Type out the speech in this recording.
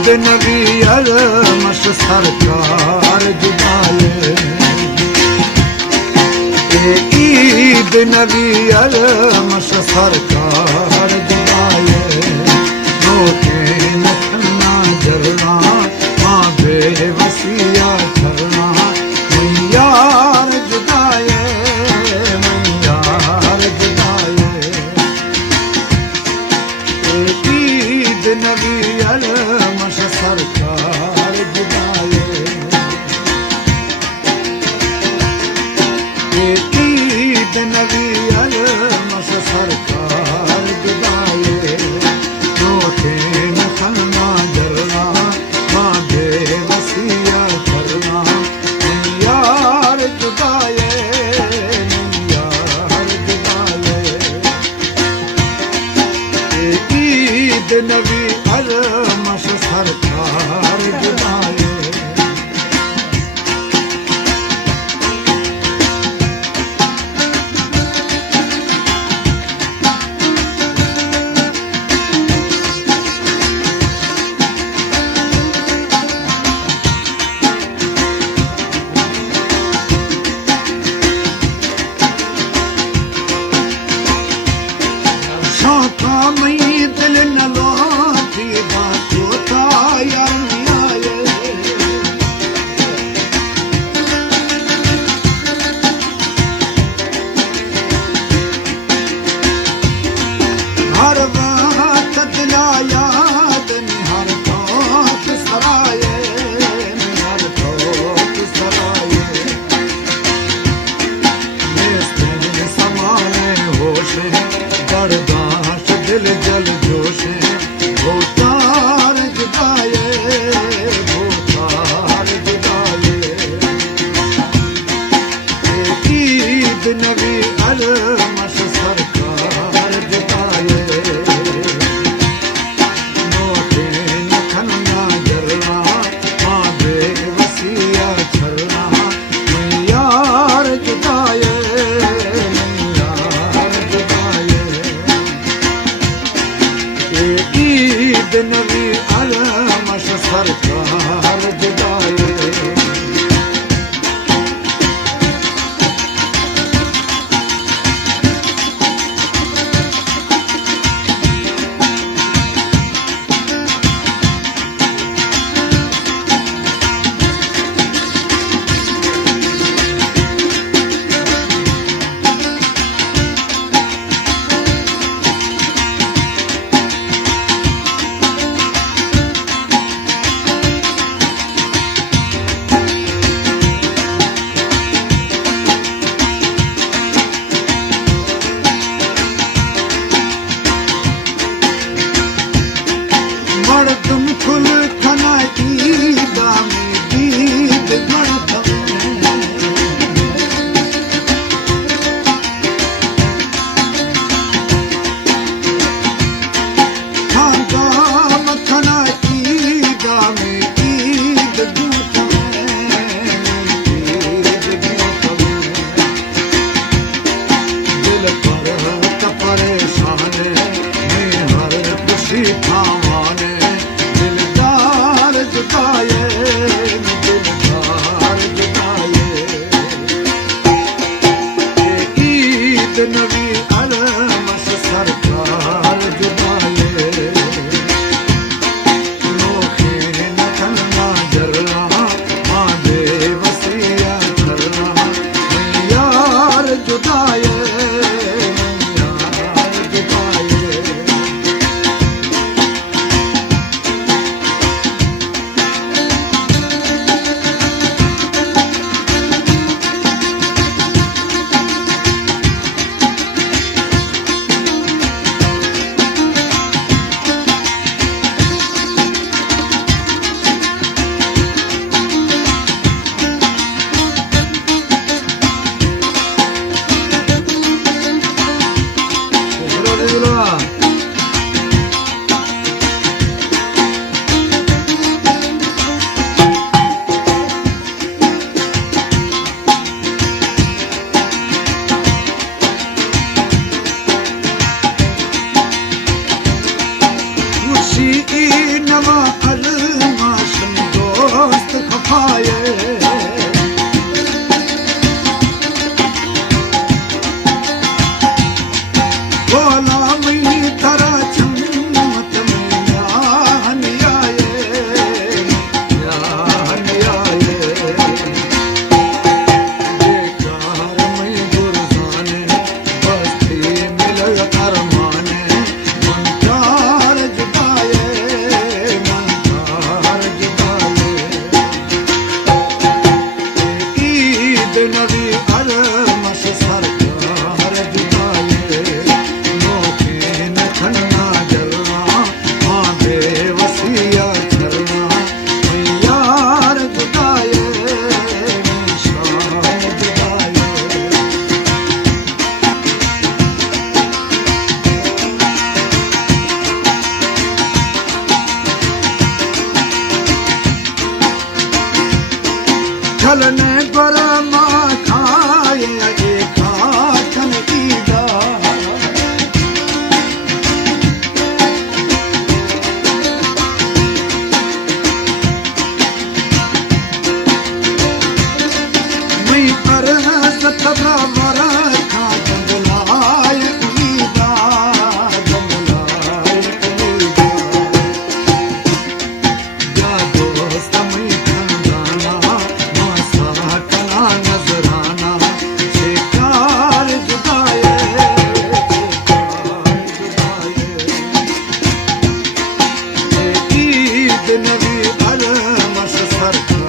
ईद नबी अलमश सरकार जुदाए ईद नबी अलमश सरकार जुदाए रोके नखना जलना माँ बेवसिया ठरना मैयार जुदाए मैयार जुदाए ईद नबी अलमश सरकार जुदाए ईद नबी अलमश सरकार जुदाए रोके नखना जलना माँ बेवसिया ठरना मैयार जुदाए मैयार जुदाए ईद नबी अलमश सरकार जुदाए शौका मई दिल न लोटी बातों का यार आए हर बात दिला याद हर बात सराए हर बात सराए मेरे समाने होश बर्दाश्त दिल जल जोश वो तार जुदाए ईद नबी अलमश सरकार जुदाए नोटे नखना जलना माँ बेवसिया छलना मैयार जुदाए मैयार जुदाए ईद नबी अलमश सरकार जुदाए खाए छलने गरमा खाए खाठन ईदा मैं पर सतरा वर खा जंगलाय ईदा जंगलाय ईदा जा दोस्त मैं खंदाना नजराना शिकार जुदाए ईद नबी अलमस सरकार